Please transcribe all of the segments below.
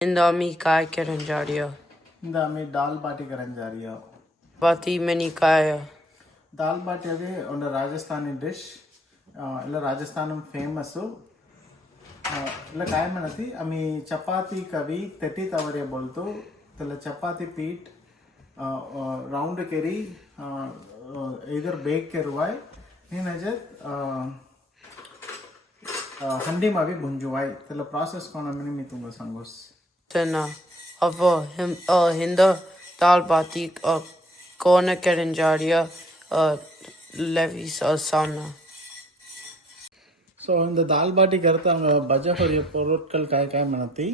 इंदा मी काय करण जा रही हो? इंदा मी दाल बाटी करन जा रही हो. बाती मैंने काय दाल बाटी अभी उन राजस्थानी डिश ಇಲ್ಲ ರಾಜಸ್ಥಾನ ಫೇಮಸ್ಸು ಇಲ್ಲ काय म्हणती आम्ही चपाती कवी तेटी तवरे बोलतो त्याला चपाती पीठ राउंड केरी इधर बेक केरवाय నేను हंडी मावी भुंजुवाय त्याला प्रोसेस कोण मी मी तुम्हाला सांगोस तना अब हिंदा दाल बाती कौन करण जा रही हो लेविस साना ஸோ இந்த தால் பாட்டி கருத்து அங்கே பஜ்ஜாவுடைய பொருட்கள் காய் மணத்தி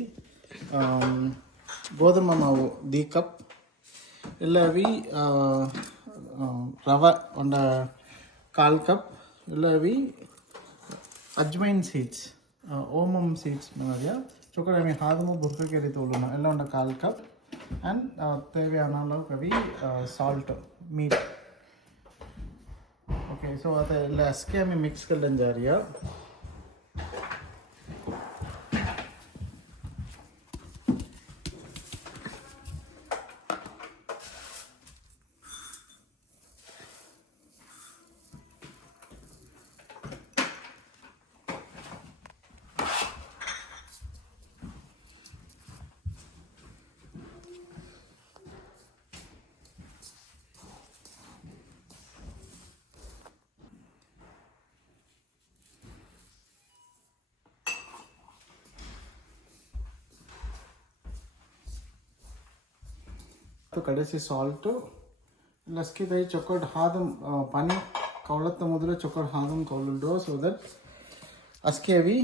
கோதுமை மாவு தி கப் இல்லவி ரவை ஒன்ற கால் கப் இல்லவி ಅಜ್ವೈನ್ ಸೀಡ್ಸ್ ಓಮಮ್ ಸೀಡ್ಸ್ ಮನೆಯ ಚೊಕಡೆ ಮೇ ಹಾದಮು ಬುರ್ಕ ಕೆರಿ ತೋಲುನ ಎಲ್ಲ ಒಂದು ಕಾಲ್ ಕಪ್ ಆ್ಯಂಡ್ தேவையான அளவுக்கு ಅವಿ ಸಾಲ್ಟ್ ಮೀಟ್ ಓಕೆ ಸೊ ಅದೆಲ್ಲ ಅಸ್ಕೆ ಆಮಿ ಮಿಕ್ಸ್ ಕಲ್ಲನ್ ಜಾರಿಯ तो कडेसी साल्ट लस्की दही चोकट हादम पानी कवलत मोदले चोकट हादम कवलुंडो सो दैट अस्के अभी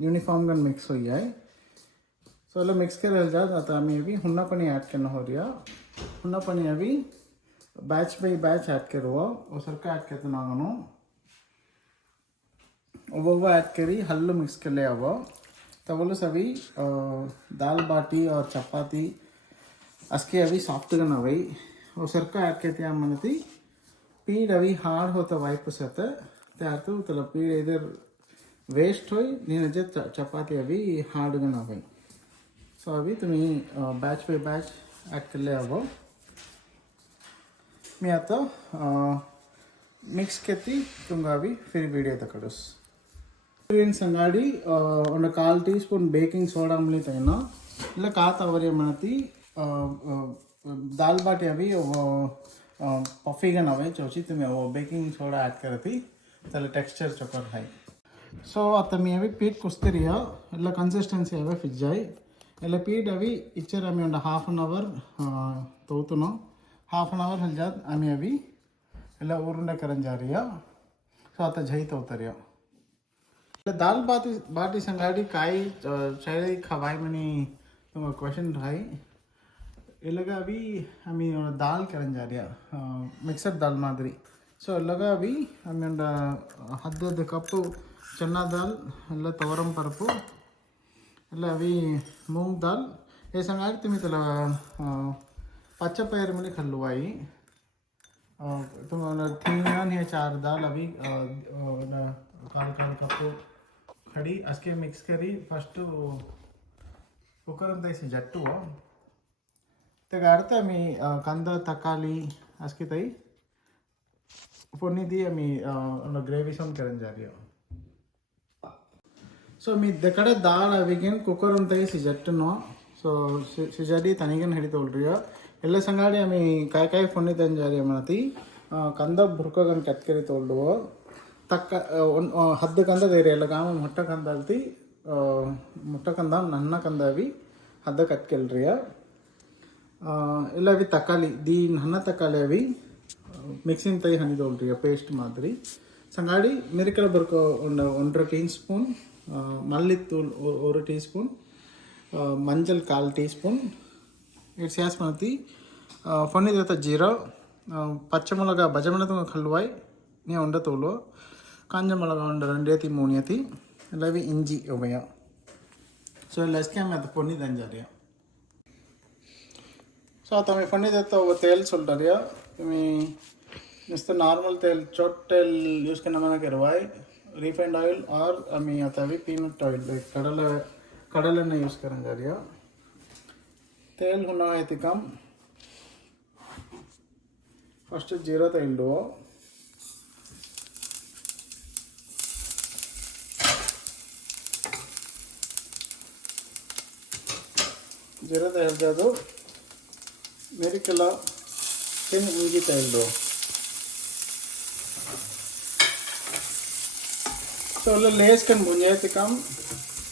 यूनिफॉर्म गन मिक्स हो जाए सो अल्ला मिक्स कर रह जात आता हमें अभी हुन्ना पानी ऐड करना हो रहा हुन्ना पानी अभी बैच बाई बैच ऐड करो और सरका ऐड करते नागनो वो ऐड करी हल्लो मिक्स कर ले अब तब बोलो सभी दाल बाटी और चपाती अस्के अभी सॉफ्ट करना भाई और सरका ऐड करते हैं मनती पीड़ अभी हार्ड होता वाइप सते तैयार तो तला पीड़ इधर वेस्ट होई नहीं जे चपाती अभी हार्ड करना भाई सो अभी तुम्हें बैच पे बैच ऐड कर ले अब मैं आता मिक्स करती तुम अभी फिर वीडियो तक करोस फिर संगाड़ी उन काल टीस्पून बेकिंग सोडा मिली तैना इल्ला काता वरे मनती दाल बाटी अभी वो पफी का नवे चौची तुम्हें वो बेकिंग सोडा ऐड करती तले टेक्सचर चोकर है सो आता मैं अभी पीठ कुस्ते रिया इल्ला कंसिस्टेंसी अवे फिट जाए इल्ला पीठ अभी इच्छर हमें उन्हें हाफ एन आवर तोतुनो हाफ एन आवर हल जात हमें अभी इल्ला उरुंडे करन जा रिया सो आता झई तो उतरिया दाल बाटी संगाड़ी काई शायद खवाई मनी तुम क्वेश्चन भाई इलागा अभी हमें दाल करन जा रहा मिक्सर दाल मादरी सो इलागा अभी हमें हद कप चना दाल ಎಲ್ಲ ತವರಂ ಪರಪು ಎಲ್ಲ ಅವಿ मूंग दाल ये संगार तुम्हें तला पच्चा पैर में खलुआई तुम थीना नहीं चार दाल अभी काल काल कप खड़ी अस्के मिक्स करी फर्स्ट कुकर ಅಂತ इसे जट्टू तेगा अर्थ मी कंदा तकाली अस्की तई फोनी दी मी ग्रेवी सोन करन जा रही सो मी दकड़े दाल अविगेन कुकर ಅಂತ ಸಿಜಟ್ಟನೋ सो ಸಿಜಡಿ ತನಿಗನ್ ಹಿಡಿ ತೋಲ್ರಿಯ ಎಲ್ಲ ಸಂಗಾಡಿ ಅಮಿ ಕಾಯಿ ಕಾಯಿ ಫೋನಿ ತನ್ ಜಾರಿ ಮಾಡತಿ ಕಂದ ಬುರ್ಕಗನ್ ಕಟ್ಕರಿ ತೋಲ್ಡು ತಕ್ಕ ಹದ್ದು ಕಂದ ದೇರಿ ಎಲ್ಲ ಗಾಮ ಮೊಟ್ಟ ಕಂದ ಅಲ್ತಿ ಮೊಟ್ಟ ಕಂದ ನನ್ನ ಕಂದ ಅವಿ ಹದ್ದ ಕಟ್ಕೆಲ್ರಿಯ ಇಲ್ಲ ಅವಿ ತಕಾಲಿ दी ನನ್ನ ತಕಾಲಿ ಅವಿ ಮಿಕ್ಸಿಂಗ್ ತೈ ಹನಿ ತೋಲ್ರಿಯ ಪೇಸ್ಟ್ ಮಾದರಿ ಸಂಗಾಡಿ ಮಿರಿಕಲ ಬರ್ಕೋ ಒಂದರ ಟೀಸ್ಪೂನ್ मल्लीतूल और टीस्पून मंजल काल टीस्पून इट्स यास मनती फनी देता जीरा पच्चमलगा बजमनतु खलवाई ने उंड तोलो कांजमलगा उंड रंडेती मूनियती लवी इंजी उभय सो लस्के में तो फनी दन जा रहा सो तमें फनी देता वो तेल सोल डरिया तुम्हें जिस नॉर्मल तेल चोट तेल यूज़ करना मना करवाए रिफाइंड ऑयल और हमें आता है पीनट ऑयल कड़ल यूज़ करन जा रही है तेल होना है कम फर्स्ट जीरा तेल दो जीरा तेल जा दो मेरी किला फिर इंगी तेल दो तो लेस कन भुंजे कम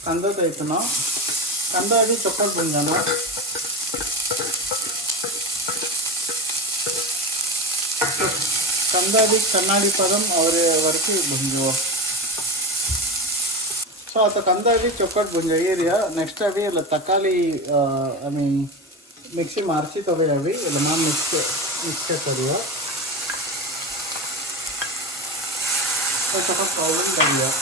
कंदा तैतना कंदा अभी चप्पल बन जाना कंदा अभी कन्नाडी पदम और वरकी भुंजो सो आता कंदा अभी चप्पल बन जाइए रिया नेक्स्ट अभी ल तकाली आई मीन मिक्सी मार्ची तवे अभी ल नाम मिक्स करियो तो चप्पल पाउडर डालियो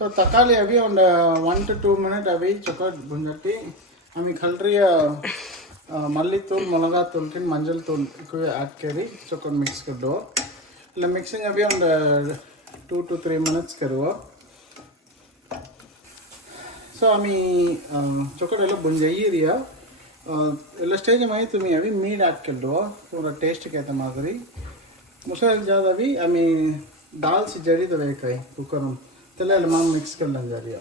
सो तकाली अभी 1 to 2 minutes अभी चक्कर बुंजटी हमें खलरिया मल्ली तूल मुलगा तूल की मंजल तूल को ऐड करी चक्कर मिक्स कर दो ले मिक्सिंग अभी 2 to 3 minutes करो सो हमें चक्कर एलो बुंजाई रिया एलो स्टेज में तुम्हें अभी मीट ऐड कर दो पूरा टेस्ट कहते माधुरी मुझे ज़्यादा अभी हमें दाल से जड़ी तो वे कहीं कुकर में तेल माम मिक्स कर लग जा रही है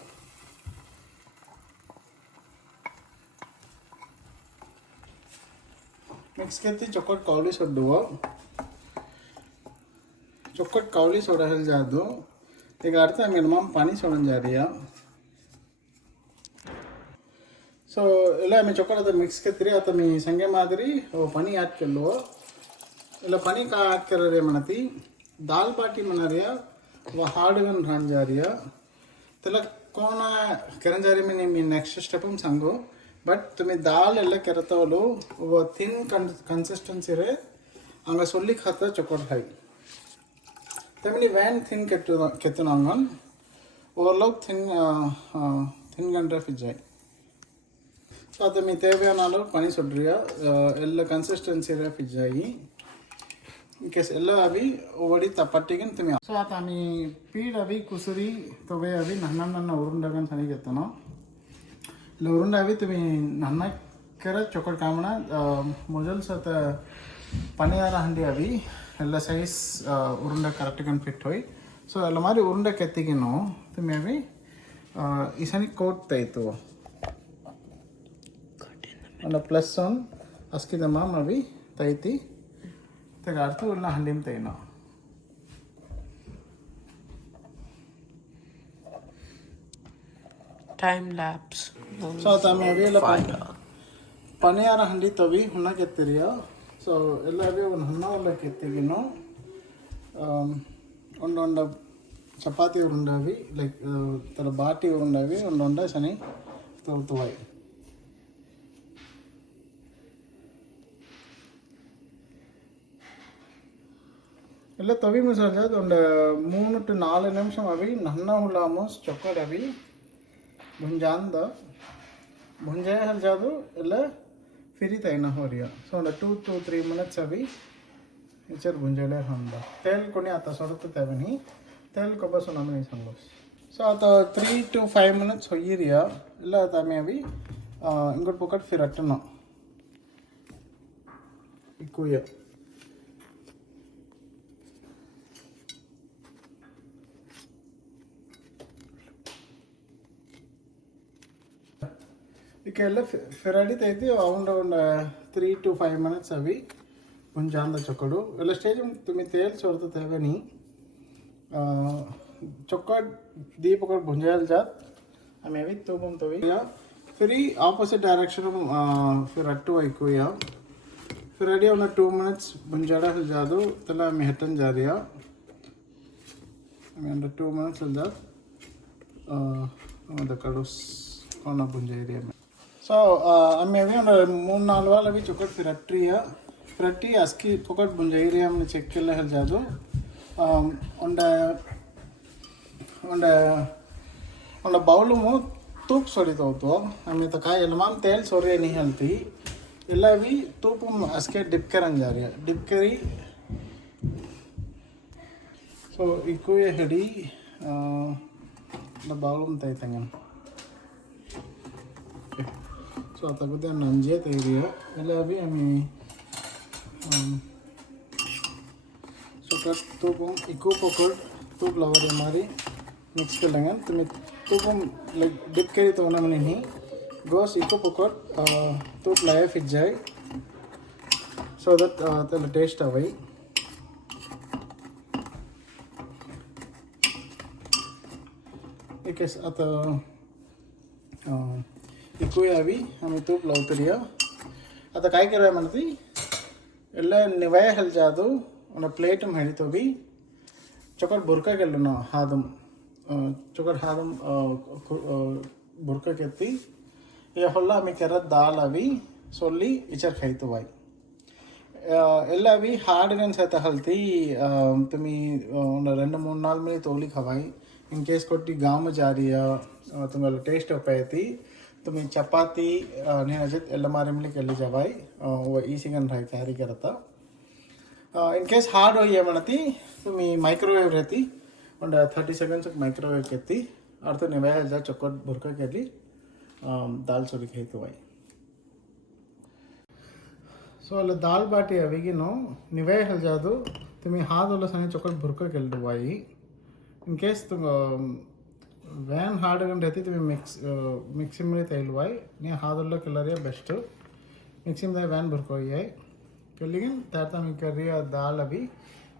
मिक्स करते चॉकलेट कावली सोड दो चॉकलेट कावली सोडा हल जा दो एक अर्थ है मेरे माम पानी सोडन जा रही है सो इला मैं चॉकलेट मिक्स करते रहे तो मैं संगे मादरी वो पानी ऐड कर लो इला पानी का ऐड कर रहे मनती दाल बाटी बना रहा वो हार्ड गन रन जा रही है तेल कौन करन जा रही में नहीं नेक्स्ट स्टेप हम संगो बट तुम्हें दाल एल्ला करता वालो वो थिन कंसिस्टेंसी रे आंगा सोल्ली खाता चॉकलेट हाई तमिनी वैन थिन केतु नांगन ओवरलोक थिन गंड्रा फिर जाए सो तो मैं तेवे नालो पानी सोड्रिया एल्ला कंसिस्टेंसी रे फिर जाए केस एल्ला अभी ओवडी तपट्टिगन तुम्हें सो आता मी पीड अभी कुसुरी तो वे अभी नन्ना नन्ना उरुंडगन सनी केतना ले उरुंडा अभी तुम्हें नन्ना केरा चोकट कामना मुजल सत पनीर हंडी अभी एल्ला साइज उरुंडा करेक्ट गन फिट होई सो एल्ला मारी उरुंडा केत्तिगिनो तुम्हें अभी इसनी कोट तैतो अल्ला प्लस ऑन अस्की दमाम अभी तैती तगारतो उल्ला हंडीम तैना टाइम लैप्स सो तमे अभी ला पनीर हंडी तभी हुना केत्तिरिया सो एल्ला अभी उन हुना उल्ला केत्तिगिनो उंडोंडा चपाती उरुंडावी लाइक तला बाटी उरुंडावी उंडोंडा सनी तोवाई ಇಲ್ಲ ತವಿ ಮಸಾಲೆ ಒಂದು 3 to 4 ನಿಮಿಷ ಅವಿ ನನ್ನ ಹುಲಾಮೋಸ್ ಚೊಕ್ಕಡ್ ಅವಿ ಭುಂಜಾಂದ ಭುಂಜಾಯ ಹಲ್ ಜಾದು ಎಲ್ಲ फिरी तैना हो रही है सो 2 to 3 minutes अभी इचर भुंजेले हंदा तेल कोनी आता सोडत तवनी तेल को बस नम नहीं संगोस सो आता 3 to 5 minutes हो रही है ಇಲ್ಲ तमे अभी इंगोट पकट फिर अटनो इकुया इकेल्ला फिर अड़ी तैती अराउंड 3 to 5 minutes अभी भुंजांद चोकड़ू ಎಲ್ಲ ಸ್ಟೇಜ್ तुम्हें तेल छोड़ते तवे नहीं चोकड़ दीपकड़ भुंजाल जात हमें अभी तुम तवी फिर ऑपोजिट डायरेक्शन फिर अट्टू आइकोया फिर अड़ी 2 minutes भुंजाड़ा हल जादू तला हमें हटन जा रही है हमें 2 minutes हल जात कड़ूस कौन भुंजा रही है सो हमें अभी 3-4 वाला अभी चोकड़ फिर अट्टी है फ्रट्टी अस्की पकड़ बुंजाई रही हमने चेक के लिए हल जादू उन्डा उन्डा उन्डा बाउल मो तूप सोड़ी तो हमें तो काय एलमाम तेल सोरे नहीं हलती इला भी तूप अस्के डिप करन जा रही है डिप करी सो इको ये हेडी ना बालूम तय तंगन सो तबते नंजे तैरियो इला भी हमें सो कट तूप इको पकड़ तूप लवर हमारी मिक्स कर लेंगे तो मैं तूप डिप करी तो ना मैंने नहीं गोस इको पकड़ तूप लाया फिट जाए so that the taste away because at इको अभी हमें तूप लावतरिया आता काय कराय म्हणती ಎಲ್ಲ ನಿವಾಯ ಹಲ್ ಜಾದು ಒಂದು ಪ್ಲೇಟ್ ಮಾಡಿತು ಬಿ ಚೊಕಟ್ ಬುರ್ಕ ಗೆಲ್ಲನ ಹಾದಂ ಚೊಕಟ್ ಹಾದಂ ಬುರ್ಕ ಕೆತ್ತಿ ये ಹೊಲ್ಲ मी करत दाल अभी सोली इचर खायतो बाई ಎಲ್ಲ अभी हार्ड गन से हलती तुम्ही 2-3 में तोली खवाई इन केस कोटी गांव में जा रही है तुम्हाला टेस्ट हो पाती तुम्ही चपाती నేను అజత్ ಎಲ್ಲ मारेमली केली जावाई वो इसी गन राय कैरी करता इन केस हार्ड हो ये म्हणती तुम्ही माइक्रोवेव रहती और 30 सेकंड तक माइक्रोवेव केती और तो निवाय जा चोकट भुरका केली दाल चोरी खायतो बाई सो अಲ್ಲ दाल बाटी अविगिनो निवाय हल जादू तुम्ही हाथ वाला सने चोकट भुरका केल्दो बाई इन केस तुम वैन हार्ड गन रहती तुम्ही मिक्सिंग में तैल बाई ने हाथ वाला कलर है बेस्ट मिक्सिंग में वैन भुरको है केलिगन ताता मी कर रही है दाल अभी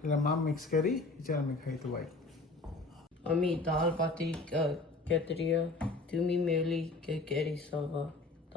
इला मां मिक्स करी इचर में खायतो by Ami Dal Bati Ketria Tumi Meli Keri Sava